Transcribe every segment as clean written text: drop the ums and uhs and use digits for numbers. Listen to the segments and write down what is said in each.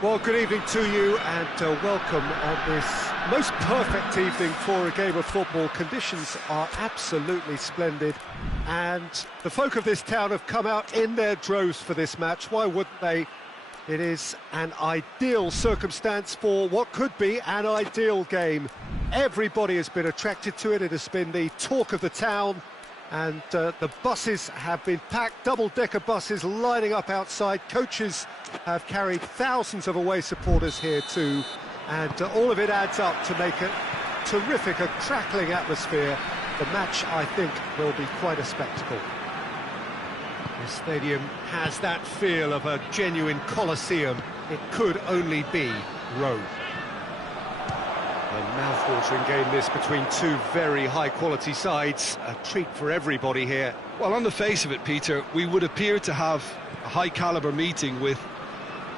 Well, good evening to you and welcome on this most perfect evening for a game of football. Conditions are absolutely splendid and the folk of this town have come out in their droves for this match. Why wouldn't they? It is an ideal circumstance for what could be an ideal game. Everybody has been attracted to it. It has been the talk of the town. And the buses have been packed, double-decker buses lining up outside. Coaches have carried thousands of away supporters here too. And all of it adds up to make a terrific, a crackling atmosphere. The match, I think, will be quite a spectacle. This stadium has that feel of a genuine Colosseum. It could only be Rome. A mouth-watering game this between two very high-quality sides. A treat for everybody here. Well, on the face of it, Peter, we would appear to have a high-caliber meeting with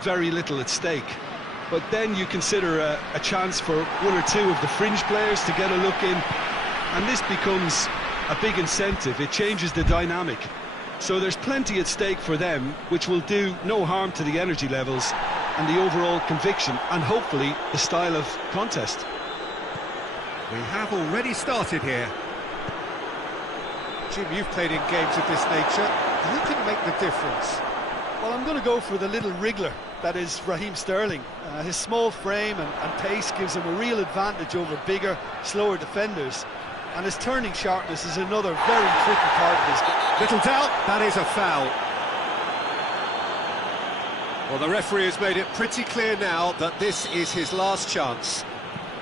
very little at stake. But then you consider a chance for one or two of the fringe players to get a look in, and this becomes a big incentive. It changes the dynamic. So there's plenty at stake for them, which will do no harm to the energy levels and the overall conviction, and hopefully the style of contest. We have already started here. Jim, you've played in games of this nature. Who can make the difference? Well, I'm going to go for the little wriggler, that is Raheem Sterling. His small frame and pace gives him a real advantage over bigger, slower defenders. And his turning sharpness is another very tricky part of his game. Little doubt, that is a foul. Well, the referee has made it pretty clear now that this is his last chance.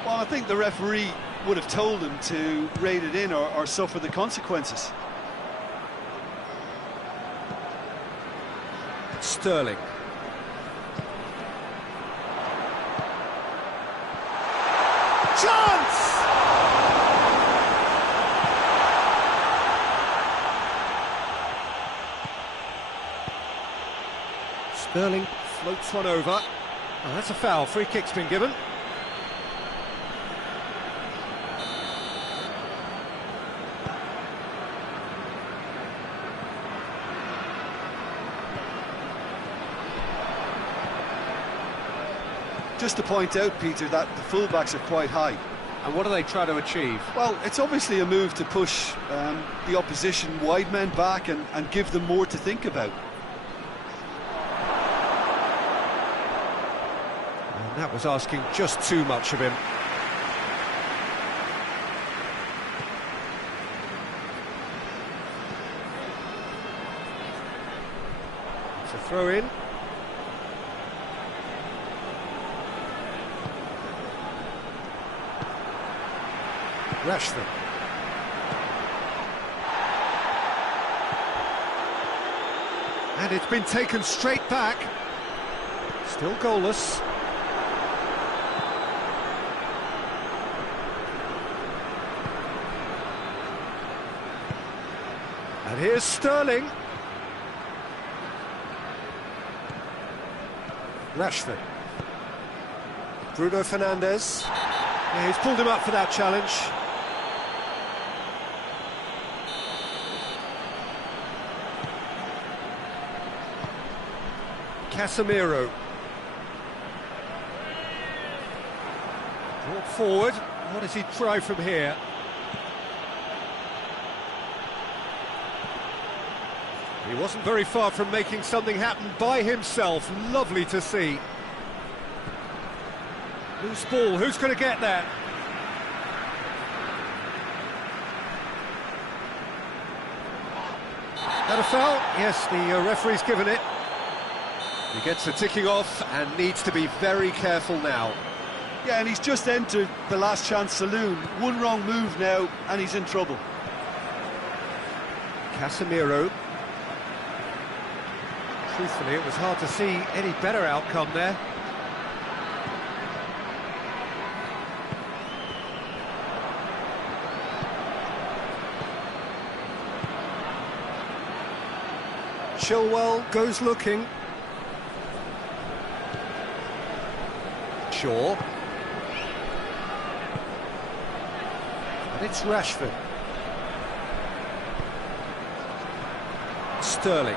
Well, I think the referee would have told him to rate it in or suffer the consequences. Sterling. Chance! Sterling floats one over. Oh, that's a foul. Free kick's been given. Just to point out, Peter, that the fullbacks are quite high. And what are they trying to achieve? Well, it's obviously a move to push the opposition wide men back and give them more to think about. And that was asking just too much of him. It's a throw in. Rashford. And it's been taken straight back. Still goalless. And here's Sterling. Rashford. Bruno Fernandes. Yeah, he's pulled him up for that challenge. Casemiro. Brought forward. What does he try from here? He wasn't very far from making something happen by himself. Lovely to see. Loose ball. Who's going to get that? That a foul? Yes, the referee's given it. He gets the ticking off and needs to be very careful now. Yeah, and he's just entered the last chance saloon. One wrong move now, and he's in trouble. Casemiro. Truthfully, it was hard to see any better outcome there. Chilwell goes looking. Shaw. And it's Rashford. Sterling.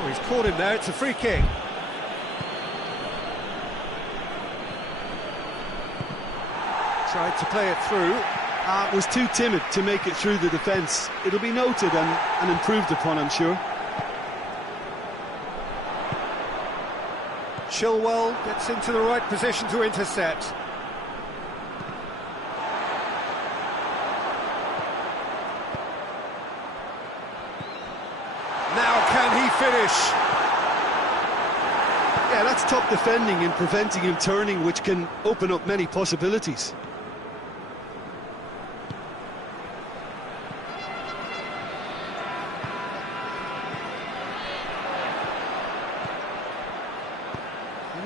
Oh, he's caught him there, it's a free kick. Tried to play it through. Was too timid to make it through the defence. It'll be noted and improved upon, I'm sure. Chilwell gets into the right position to intercept. Now can he finish? Yeah, that's top defending in preventing him turning, which can open up many possibilities.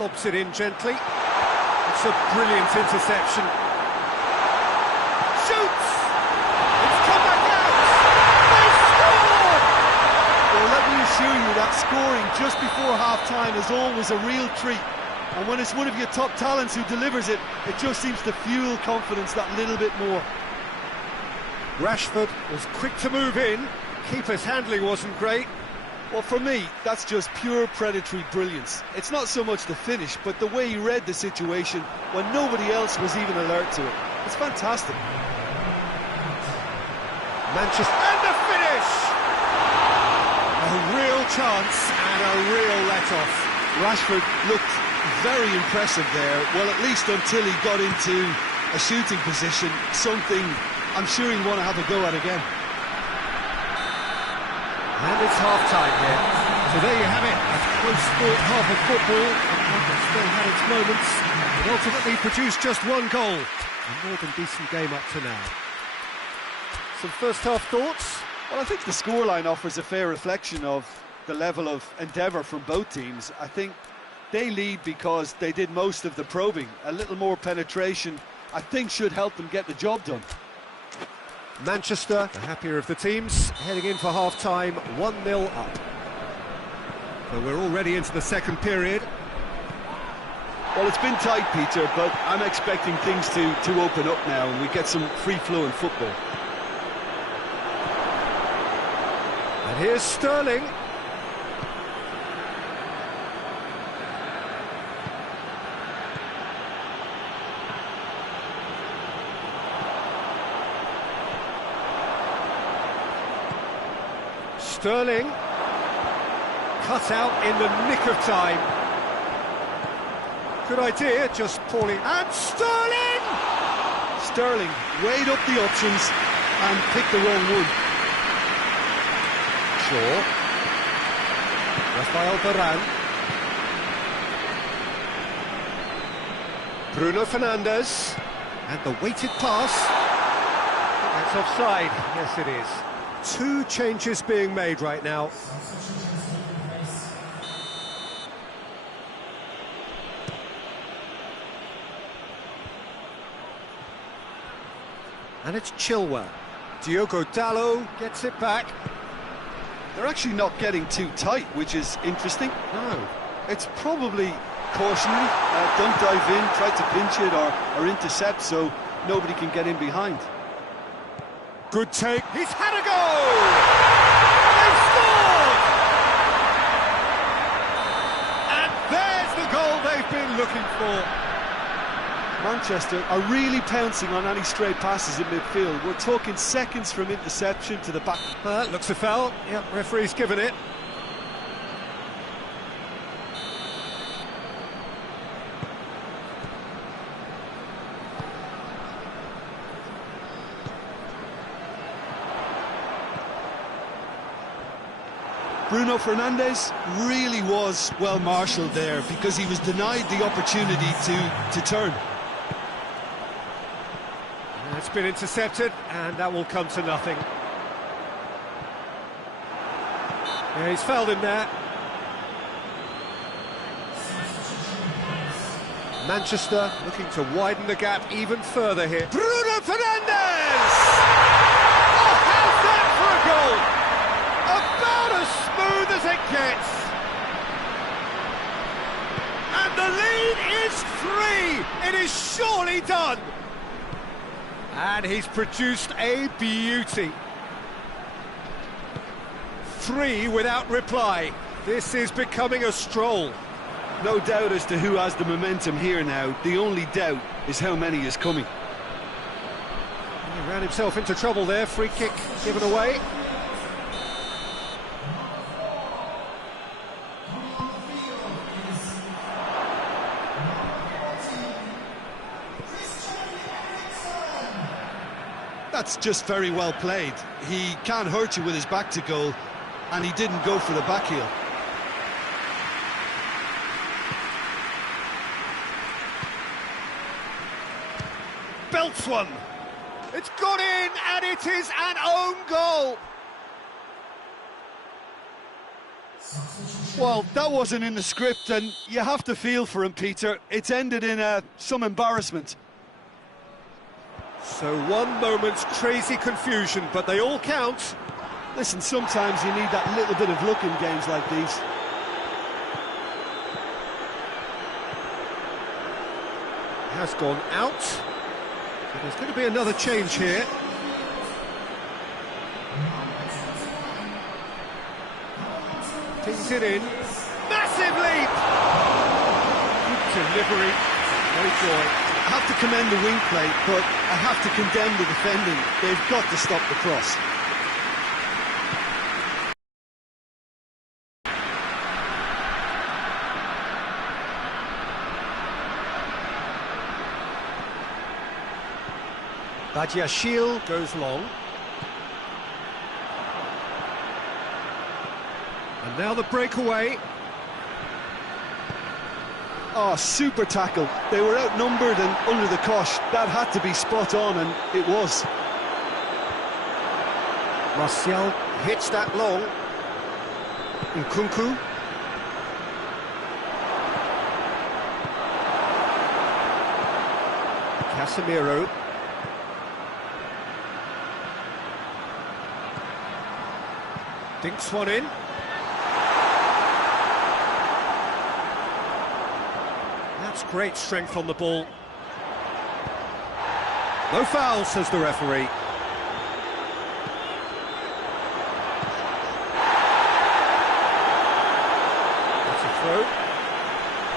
Lobs it in gently. It's a brilliant interception. Shoots! It's come back out! They score! Well, let me assure you that scoring just before half-time is always a real treat. And when it's one of your top talents who delivers it, it just seems to fuel confidence that little bit more. Rashford was quick to move in. Keeper's handling wasn't great. Well, for me, that's just pure predatory brilliance. It's not so much the finish, but the way he read the situation when nobody else was even alert to it. It's fantastic. Manchester, and the finish! A real chance and a real let-off. Rashford looked very impressive there, well, at least until he got into a shooting position, something I'm sure he'll want to have a go at again. And it's half-time here. So there you have it, a close-fought half of football. It still had its moments. It ultimately produced just one goal. A more than decent game up to now. Some first-half thoughts? Well, I think the scoreline offers a fair reflection of the level of endeavour from both teams. I think they lead because they did most of the probing. A little more penetration, I think, should help them get the job done. Manchester, the happier of the teams, heading in for half-time, 1-0 up. So we're already into the second period. Well, it's been tight, Peter, but I'm expecting things to open up now and we get some free-flowing football. And here's Sterling. Sterling, cut out in the nick of time. Good idea, just poorly. And Sterling! Sterling weighed up the options and picked the wrong one. Shaw. Rafael Varane. Bruno Fernandes. And the weighted pass. That's offside. Yes, it is. Two changes being made right now. And it's Chilwell. Diogo Dalot gets it back. They're actually not getting too tight, which is interesting. No. It's probably cautionary. Don't dive in, try to pinch it or intercept so nobody can get in behind. Good take. He's had a goal! They've scored! And there's the goal they've been looking for. Manchester are really pouncing on any stray passes in midfield. We're talking seconds from interception to the back. Looks a foul. Yep, referee's given it. Bruno Fernandes really was well marshalled there because he was denied the opportunity to turn. It's been intercepted, and that will come to nothing. Yeah, he's fouled him there. Manchester looking to widen the gap even further here. Bruno Fernandes! Oh, how's that for a goal? About as smooth as it gets. And the lead is 3. It is surely done. And he's produced a beauty. 3 without reply. This is becoming a stroll. No doubt as to who has the momentum here now. The only doubt is how many is coming. He ran himself into trouble there. Free kick given away. That's just very well played. He can't hurt you with his back to goal, and he didn't go for the back heel. Belts one. It's got in, and it is an own goal. Well, that wasn't in the script, and you have to feel for him, Peter. It's ended in some embarrassment. So one moment's crazy confusion, but they all count. Listen, sometimes you need that little bit of luck in games like these. Has gone out. But there's going to be another change here. Pings it in. Massive leap! Good delivery. No joy. I have to commend the wing play, but I have to condemn the defending. They've got to stop the cross. Badiashile goes long. And now the breakaway. Oh, super tackle. They were outnumbered and under the cosh. That had to be spot on, and it was. Martial hits that long. Nkunku. Casemiro. Dinks one in. That's great strength on the ball. No foul, says the referee. That's a throw.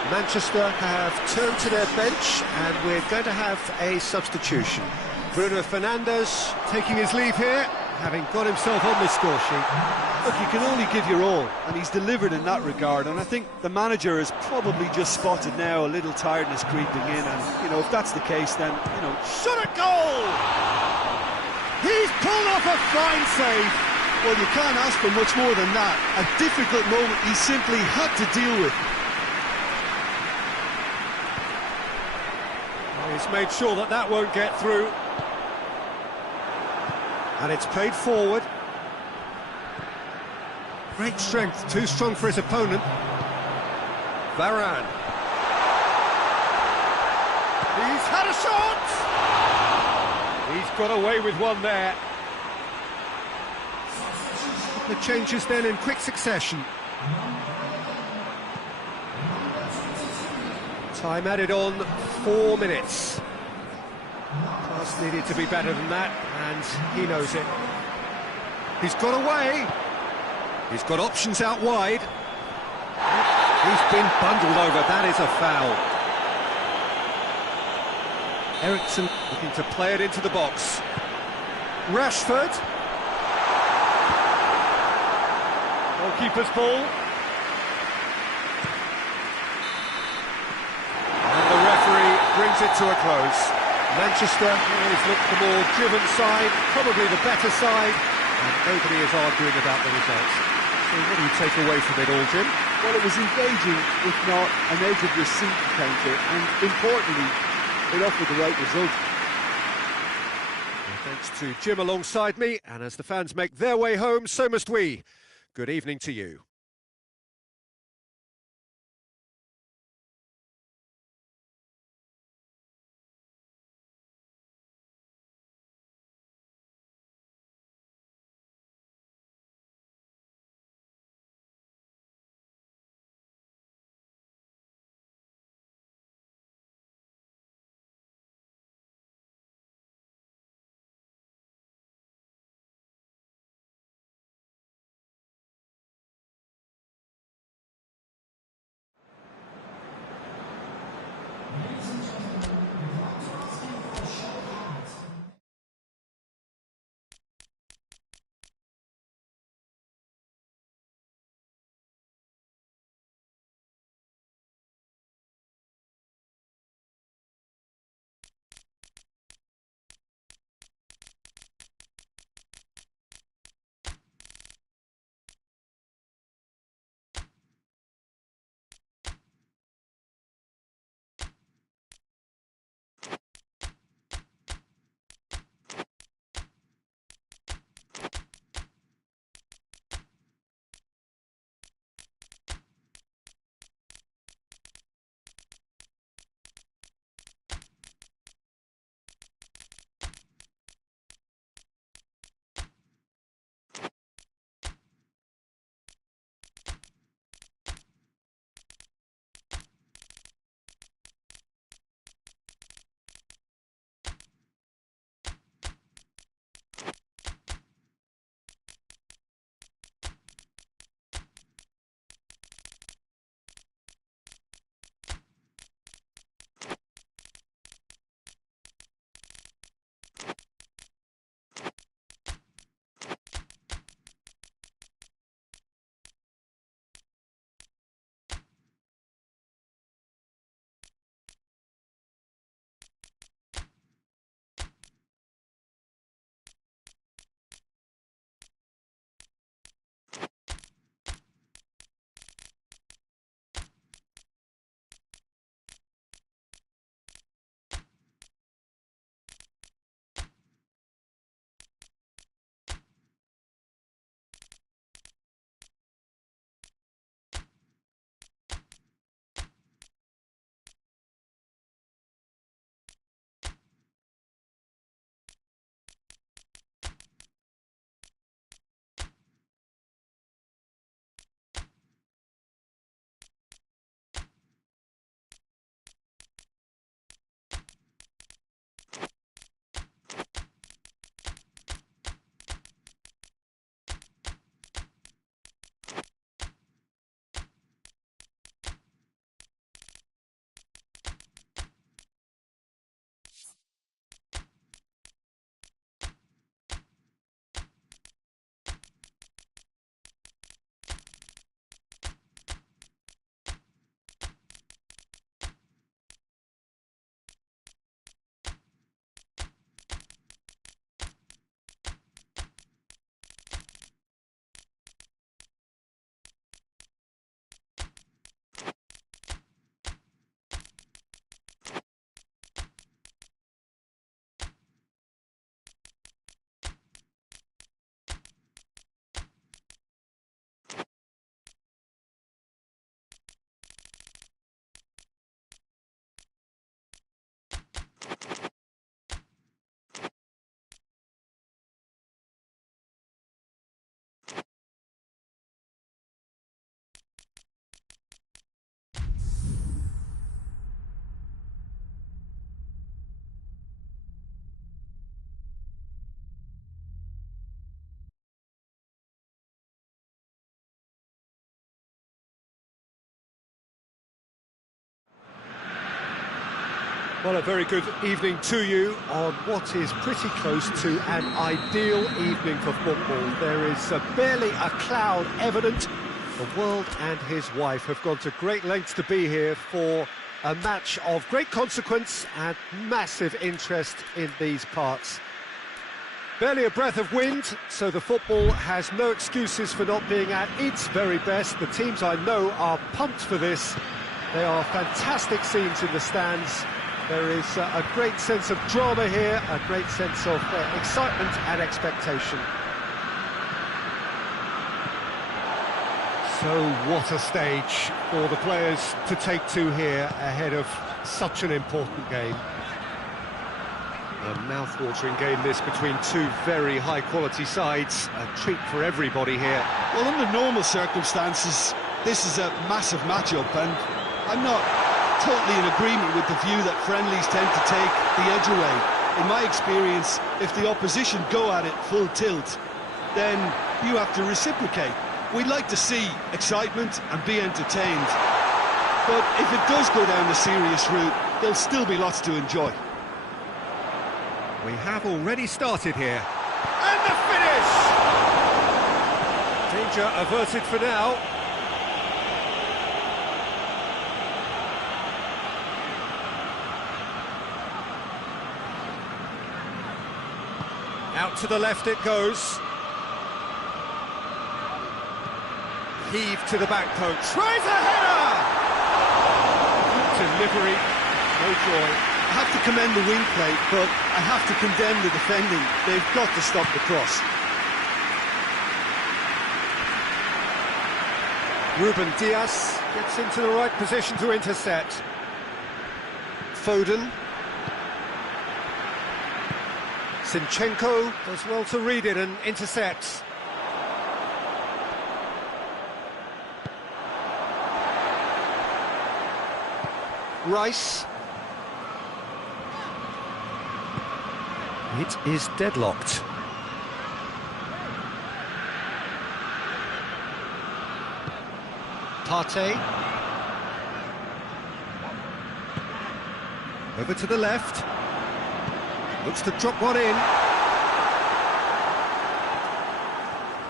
Manchester have turned to their bench, and we're going to have a substitution. Bruno Fernandes taking his leave here, having got himself on the score sheet. Look, you can only give your all, and he's delivered in that regard, and I think the manager has probably just spotted now a little tiredness creeping in, and, you know, if that's the case, then, you know... Shot at goal! He's pulled off a fine save. Well, you can't ask for much more than that. A difficult moment he simply had to deal with. He's made sure that that won't get through. And it's played forward. Great strength, too strong for his opponent. Varane. He's had a shot! He's got away with one there. The changes then in quick succession. Time added on, 4 minutes. Pass needed to be better than that, and he knows it. He's got away. He's got options out wide. He's been bundled over, that is a foul. Eriksson looking to play it into the box. Rashford. Goalkeeper's ball. And the referee brings it to a close. Manchester always looked the more driven side, probably the better side, and nobody is arguing about the results. So what do you take away from it all, Jim? Well, it was engaging, if not an edge-of-your-seat counter, and importantly, it offered the right result. Well, thanks to Jim alongside me, and as the fans make their way home, so must we. Good evening to you. Well, a very good evening to you on what is pretty close to an ideal evening for football. There is barely a cloud evident. The world and his wife have gone to great lengths to be here for a match of great consequence and massive interest in these parts. Barely a breath of wind, so the football has no excuses for not being at its very best. The teams I know are pumped for this. They are fantastic scenes in the stands. There is a great sense of drama here, a great sense of excitement and expectation. So what a stage for the players to take to here ahead of such an important game. A mouth-watering game this between two very high-quality sides. A treat for everybody here. Well, under normal circumstances, this is a massive matchup, and I'm not totally in agreement with the view that friendlies tend to take the edge away. In my experience, if the opposition go at it full tilt, then you have to reciprocate. We'd like to see excitement and be entertained, but if it does go down the serious route, there'll still be lots to enjoy. We have already started here. And the finish! Danger averted for now. Out to the left it goes. Heave to the back post. Tries a header! Delivery, no joy. I have to commend the wing play, but I have to condemn the defending. They've got to stop the cross. Ruben Diaz gets into the right position to intercept. Foden. Zinchenko does well to read it and intercepts. Rice. It is deadlocked. Partey. Over to the left. Looks to drop one in.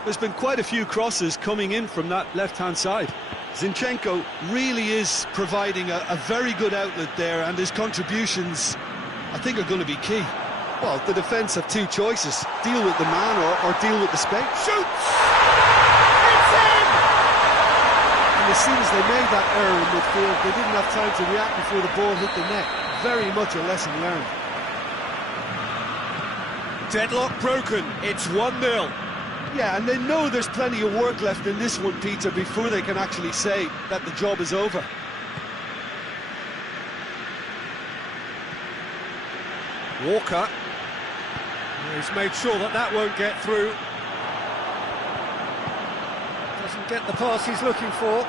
There's been quite a few crosses coming in from that left-hand side. Zinchenko really is providing a very good outlet there, and his contributions, I think, are going to be key. Well, the defence have two choices: deal with the man or deal with the space. Shoots! It's in! And as soon as they made that error in midfield, they didn't have time to react before the ball hit the net. Very much a lesson learned. Deadlock broken. It's 1-0. Yeah, and they know there's plenty of work left in this one, Peter, before they can actually say that the job is over. Walker. He's made sure that that won't get through. Doesn't get the pass he's looking for.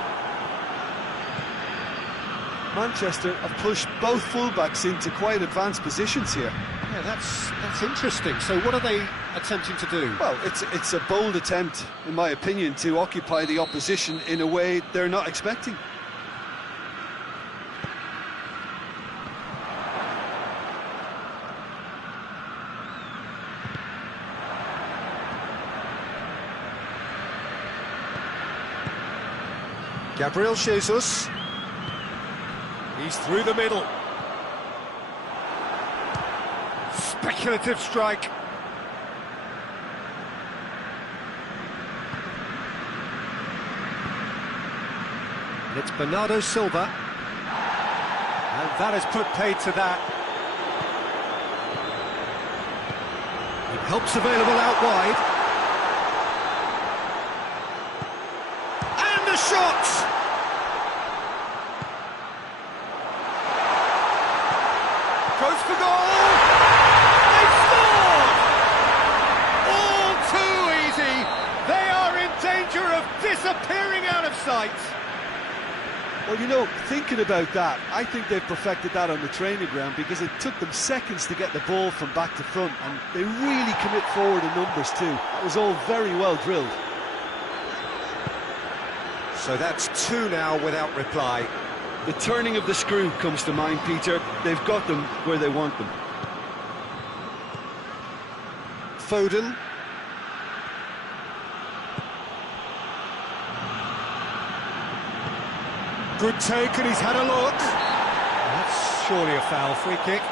Manchester have pushed both fullbacks into quite advanced positions here. Yeah, that's interesting. So what are they attempting to do? Well, it's a bold attempt, in my opinion, to occupy the opposition in a way they're not expecting. Gabriel Jesus. He's through the middle. Speculative strike. It's Bernardo Silva. And that has put paid to that. Helps available out wide. And the shot! Goes for goal! They've scored! All too easy! They are in danger of disappearing out of sight! Well, you know, thinking about that, I think they've perfected that on the training ground, because it took them seconds to get the ball from back to front, and they really commit forward in numbers too. That was all very well drilled. So that's two now without reply. The turning of the screw comes to mind, Peter. They've got them where they want them. Foden. Good take, and he's had a look. That's surely a foul. Free kick.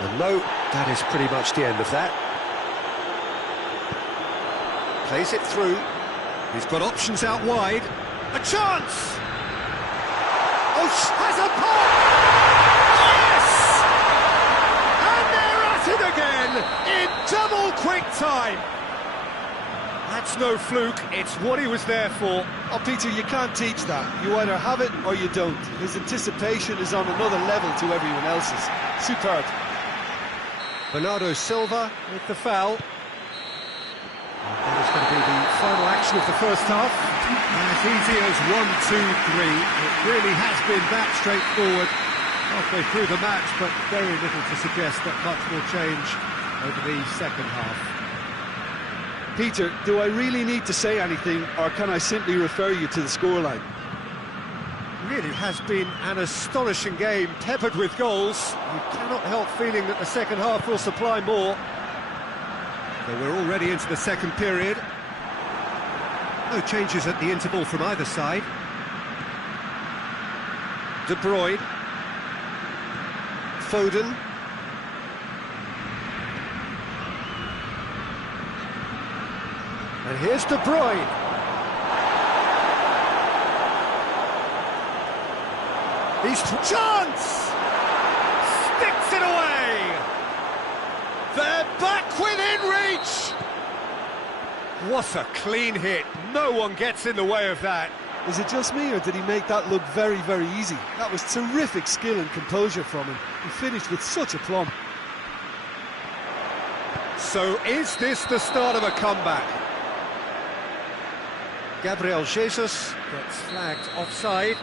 And no, that is pretty much the end of that. Plays it through. He's got options out wide. A chance! Oh, has a pop! Yes! And they're at it again in double quick time. That's no fluke, it's what he was there for. Oh, Peter, you can't teach that. You either have it or you don't. His anticipation is on another level to everyone else's. Superb. Bernardo Silva with the foul. That is going to be the final action of the first half. As easy as 1, 2, 3. It really has been that straightforward halfway through the match, but very little to suggest that much will change over the second half. Peter, do I really need to say anything, or can I simply refer you to the scoreline? Really has been an astonishing game, peppered with goals. You cannot help feeling that the second half will supply more. So we're already into the second period. No changes at the interval from either side. De Bruyne. Foden. And here's De Bruyne. He's chance! Sticks it away! They're back within reach! What a clean hit. No one gets in the way of that. Is it just me, or did he make that look very, very easy? That was terrific skill and composure from him. He finished with such aplomb. So is this the start of a comeback? Gabriel Jesus gets flagged offside.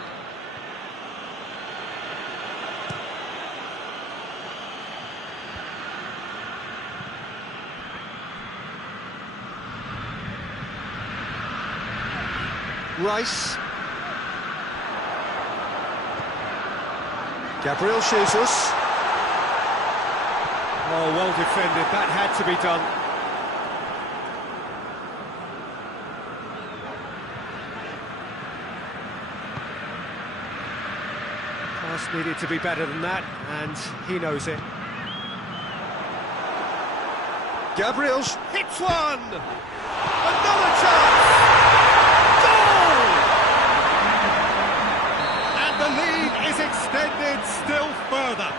Rice. Gabriel Jesus. Oh, well defended. That had to be done. Pass needed to be better than that, and he knows it. Gabriel hits one! Another chance! The lead is extended still further.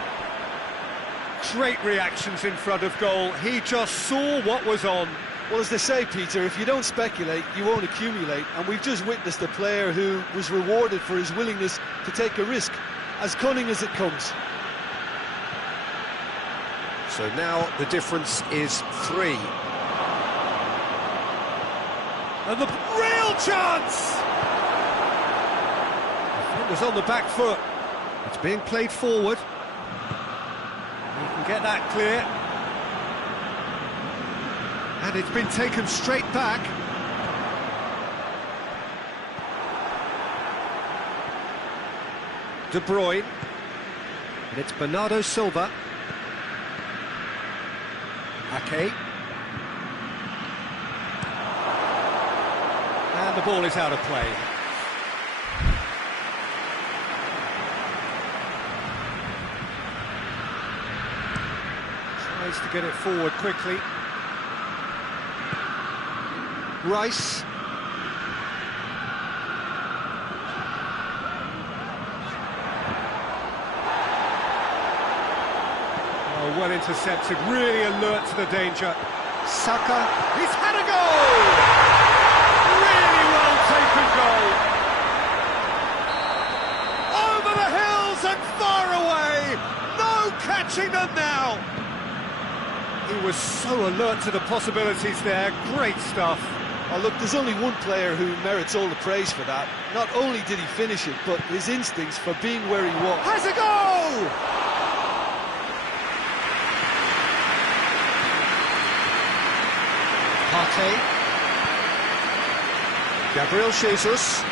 Great reactions in front of goal. He just saw what was on. Well, as they say, Peter, if you don't speculate, you won't accumulate. And we've just witnessed a player who was rewarded for his willingness to take a risk, as cunning as it comes. So now the difference is 3. And the real chance! Was on the back foot. It's being played forward. You can get that clear. And it's been taken straight back. De Bruyne. And it's Bernardo Silva. Ake. And the ball is out of play. Tries to get it forward quickly. Rice. Oh, well intercepted, really alert to the danger. Saka, he's had a goal! Really well taken goal! Over the hills and far away! No catching them now! He was so alert to the possibilities there, great stuff. Oh, look, there's only one player who merits all the praise for that. Not only did he finish it, but his instincts for being where he was. Has a goal! Partey. Gabriel Jesus.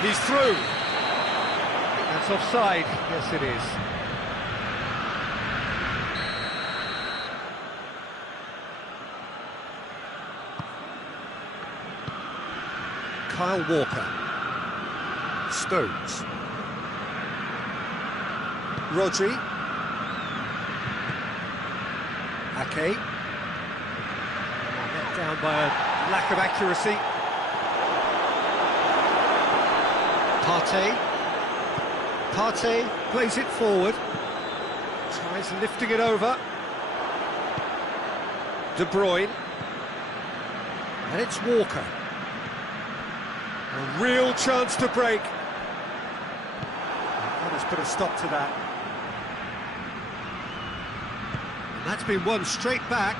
He's through. That's offside. Yes, it is. Kyle Walker. Stones. Rodri. Ake. Let down by a lack of accuracy. Partey. Partey plays it forward. Tries lifting it over. De Bruyne. And it's Walker. A real chance to break. That has put a stop to that. And that's been won straight back.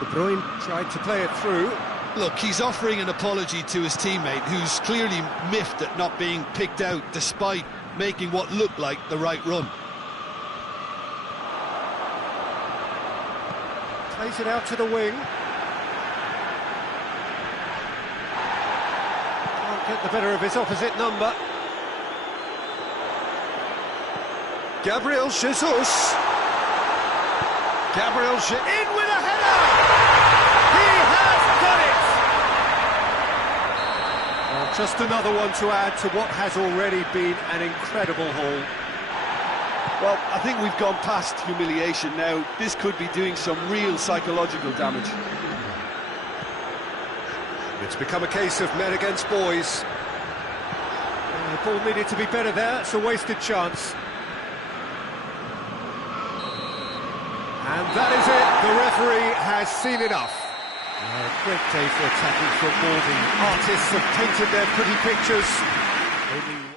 De Bruyne tried to play it through. Look, he's offering an apology to his teammate, who's clearly miffed at not being picked out despite making what looked like the right run. Plays it out to the wing. Can't get the better of his opposite number. Gabriel Jesus. Gabriel Jesus. In with a header! He has done it! Well, just another one to add to what has already been an incredible haul. Well, I think we've gone past humiliation now. This could be doing some real psychological damage. It's become a case of men against boys. The ball needed to be better there. It's a wasted chance. And that is it. The referee has seen enough. A great day for attacking football. The artists have painted their pretty pictures. Only